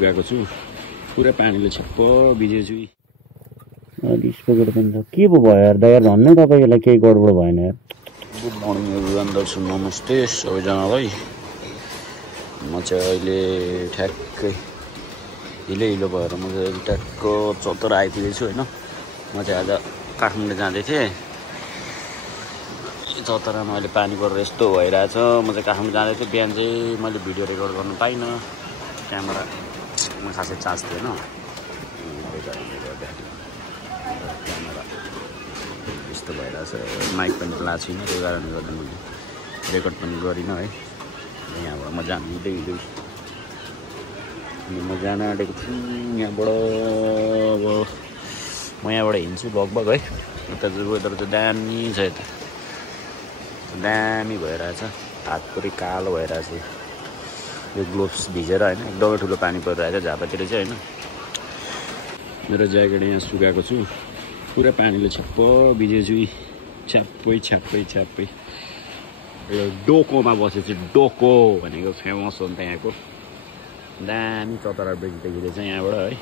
सुकाएको छु पुरै पानीले छप्प भिजेछु। रिस पकेर पनि छ के पो भयो यार दाइ यार भन्नु तपाईँलाई केही गडबड भएन यार। गुड मर्निङ एभ्रिवान दर्शन नमस्ते सबैजनालाई। म चाहिँ अहिले ठ्याक्कै हिलो हिलो भएर म चाहिँ ट्याक्क चौतारा आइपुगेछु होइन। म चाहिँ आज काठमाडौँ जाँदै थिएँ। चौतारामा अहिले पानी परेर यस्तो भइरहेछ। म चाहिँ काठमाडौँ जाँदै थिएँ। बिहान चाहिँ मैले भिडियो रेकर्ड गर्नु पाइनँ, क्यामेरामा खासै चार्ज थिएन। क्यामेरा यस्तो भइरहेछ, माइक पनि लगाएको छैन, त्यही कारणले गर्दा मैले रेकर्ड पनि गरिनँ है। यहाँबाट म जानु हिँड्दै म जान आँटेको छु यहाँबाट। अब म यहाँबाट हिँड्छु लगभग है। यता चाहिँ वेदर चाहिँ दामी छ, यता दामी भइरहेछ, हात पुरै कालो भइरहेछ। यो ग्लोभ्स भिजेर होइन एकदमै ठुलो पानी परिरहेछ झापातिर चाहिँ होइन। मेरो ज्याकेट यहाँ सुकाएको छु पुरै पानीले छप्प भिजेछु। छ्याप्पै यो डोकोमा बसेछु। डोको भनेको फेमस हो नि त यहाँको, दामी चौतारा ब्रिज देखिँदैछ यहाँबाट है।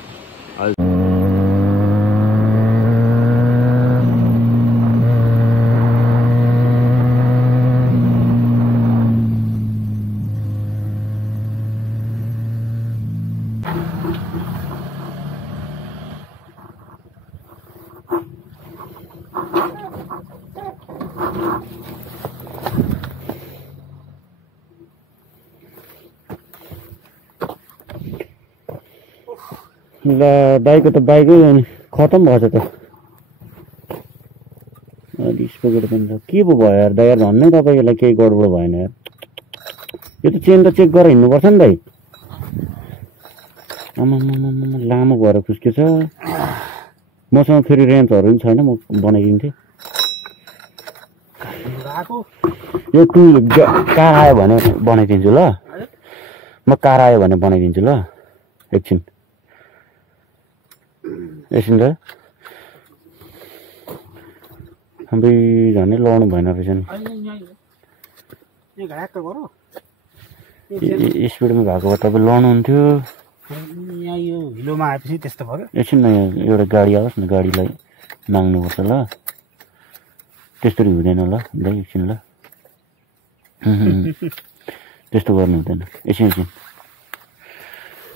ल दाइको त बाइकै खतम भएछ त। रिस पकेर पनि छ के पो भयो यार दाइ यार भन्नु तपाईँलाई केही गडबड भएन यार। यो त चेन त चेक गरेर हिँड्नुपर्छ नि दाइ। आमा लामो भएर खुस्केछ। मसँग फेरि रेन्चहरू पनि छैन, म बनाइदिन्थेँ। यो टुल कार आयो भने बनाइदिन्छु ल। म कार आयो भने बनाइदिन्छु ल। एकछिन त अबे झनै लाउनु भएन रहेछ नि। स्पिडमा भएको भए तपाईँ लाउनुहुन्थ्यो। एकछिन न एउटा गाडी आओस् न, गाडीलाई माग्नुपर्छ ल। त्यस्तरी हुँदैन ल दाइ, एकछिन ल। त्यस्तो गर्नु हुँदैन। एकछिन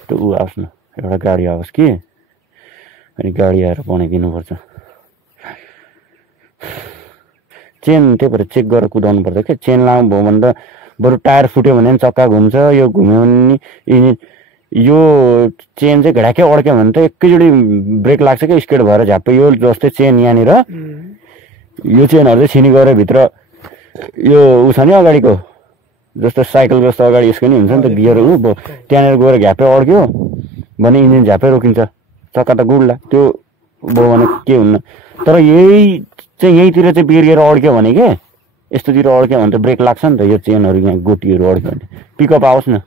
त ऊ आओस् न, एउटा गाडी आओस् कि, अनि गाडी आएर बनाइदिनुपर्छ। चेन त्यही भएर चेक गरेर कुदाउनु पर्छ क्या। चेन लामो भयो भने त बरु टायर फुट्यो भने पनि चक्का घुम्छ। यो घुम्यो भने इन्जिन, यो चेन चाहिँ घडाक्कै अड्क्यो भने त एकैचोटि ब्रेक लाग्छ क्या, स्केट भएर झ्याप्पै। यो जस्तै चेन यहाँनिर, यो चेनहरू चाहिँ छिनी गएर भित्र यो ऊ छ नि अगाडिको, जस्तो साइकल जस्तो अगाडि यसको नि हुन्छ नि त गियर ऊ, त्यहाँनिर गएर झ्याप्पै अड्क्यो भने इन्जिन झ्याप्पै रोकिन्छ, चक्का त गुड्ला। त्यो भयो भने के हुन्न। तर यही चाहिँ यहीँतिर चाहिँ बिग्रिएर अड्क्यो भने के, यस्तोतिर अड्क्यो भने त ब्रेक लाग्छ नि त। यो चेनहरू यहाँ गोटीहरू अड्क्यो भने पिकअप आओस् न,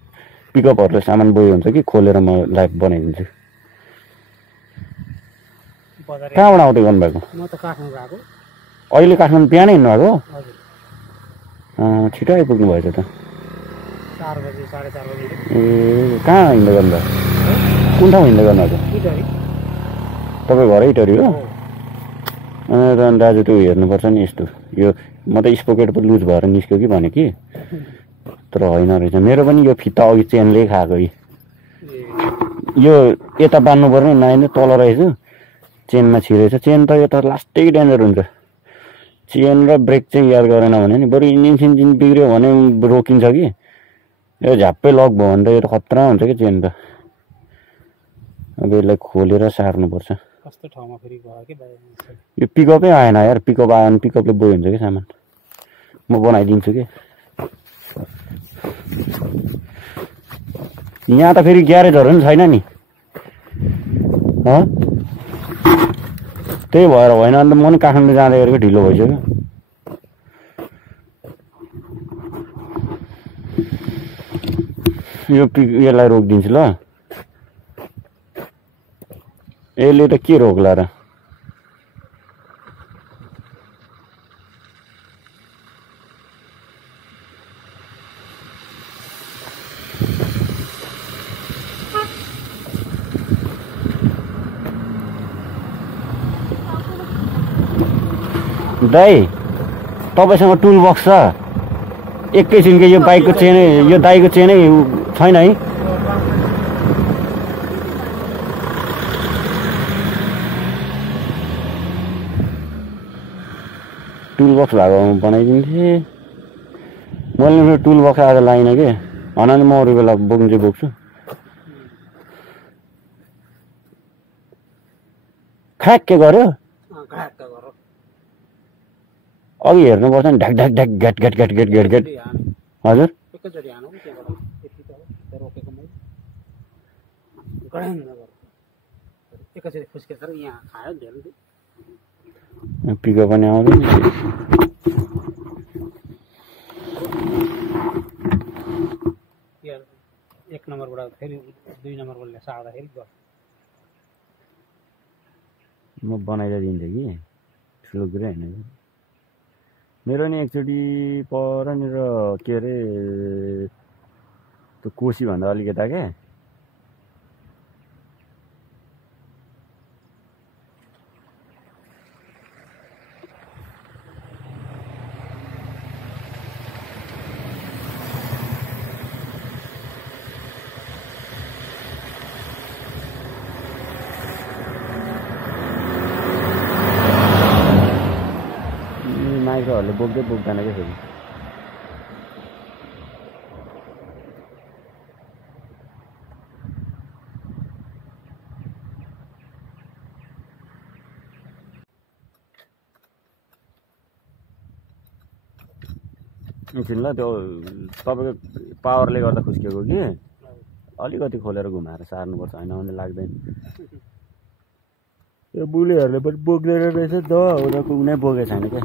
पिकअपहरूले सामान बोयो हुन्छ कि, खोलेर म लाइभ बनाइदिन्छु। कहाँबाट आउँदै गर्नुभएको? अहिले काठमाडौँ बिहानै हिँड्नु भएको? छिटो आइपुग्नु भएछ त। 4 बजे 4:30 बजे। ए कहाँ हिँड्दै गर्नुभएको? कुन ठाउँ हिँड्दै गर्नुभएको? तपाईँ घरै इटरी हो? दाजु त्यो हेर्नुपर्छ नि यस्तो। यो म त स्पोकेट पो लुज भएर निस्क्यो कि भने कि, तर होइन रहेछ। मेरो पनि यो फित्ता अघि चेनले खाएको। यो यता बान्नु पर्ने नआइने तल रहेछ, चेनमा छिरेछ। चेन त यो त लास्टै डेन्जर हुन्छ। चेन र ब्रेक चाहिँ याद गरेन भने नि, बरु इन्जिन सिन्जिन बिग्रियो भने रोकिन्छ कि, यो झ्याप्पै लक भयो भने त यो त खतरा हुन्छ कि चेन त। अब यसलाई खोलेर सार्नुपर्छ। कस्तो ठाउँमा फेरि गयो के भाइ? यो पिकअपै आएन यार। पिकअप आयो भने पिकअपले बोयो हुन्छ कि सामान। म बनाइदिन्छु कि। यहाँ त फेरि ग्यारेजहरू पनि छैन नि, त्यही भएर होइन। अन्त म नि काठमाडौँ जाँदै गरेको ढिलो भइसक्यो। यसलाई रोकिदिन्छु ल। यसले त के रोक्ला र? दाइ तपाईँसँग टुल बक्स छ एकैछिनको यो बाइकको चेनै यो दाइको चेनै छैन है टुल बक्स भएको बनाइदिन्थे मैले टुल बक्स आज लाइन के भन नि म अरू बेला बोक्नु चाहिँ बोक्छु ख्याक के गर्यो अघि हेर्नुपर्छ नि ढ्याक ढ्याक ढ्याक घ्याट घ्याट घ्याट घ्याट घ्याट घ्याट हजुर पिकअप पनि आउँदैन एक नम्बरबाट फेरि 2 नम्बरबाट सार्दाखेरि गर्छ म बनाइदिन्थेँ कि ठुलो कुरा होइन मेरो नि एकचोटि परनिर के अरे त्यो कोसीभन्दा अलिक यता क्या माइक्रोहरूले बोक्दै बोक्दैन क्या फेरि एकछिन ल त्यो तपाईँको पावरले गर्दा खुस्किएको कि अलिकति खोलेर घुमाएर सार्नुपर्छ होइन भने लाग्दैन यो बुढीहरूले पनि बोक्दैन रहेछ त उनीहरूको कुनै बोकेको छैन क्या